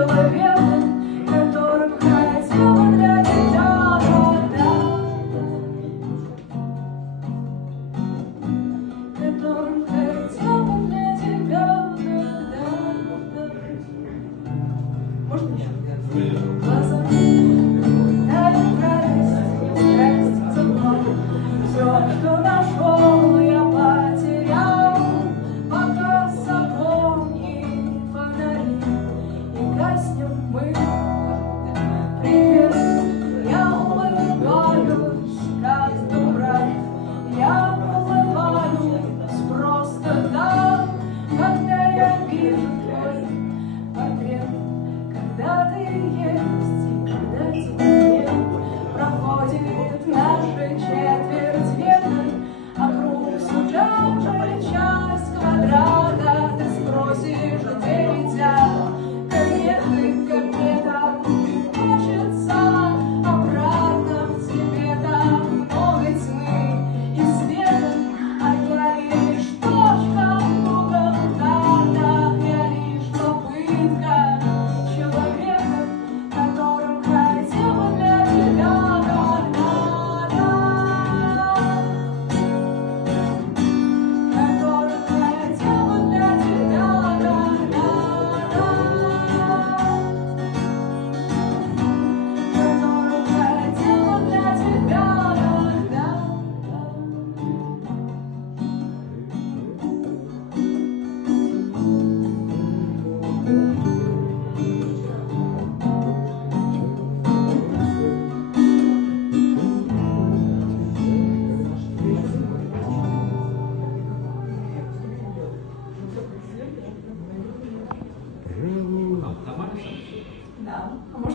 человеком, которым хотела для тебя вода, которым хотела для тебя вода. Можно еще? Глаза тают радость за мной. Все, что нашел, я потерял, пока с окон и фонари, и гаснем мы. Привет, я улыбаюсь, как дурак, я улыбаюсь просто так, когда я вижу твой портрет, когда ты есть и когда тебя нет. Проходит наша четверть века, а круг суда уже часть квадрата. Ты спросишь, где летят кометы, кометам хочется обратно в тебе. Там много тьмы и света, а я лишь точка в Google картах. Я лишь попытка человека, которым хотела для тебя вода, которым хотела для тебя вода, которым хотела для тебя Тамара? да.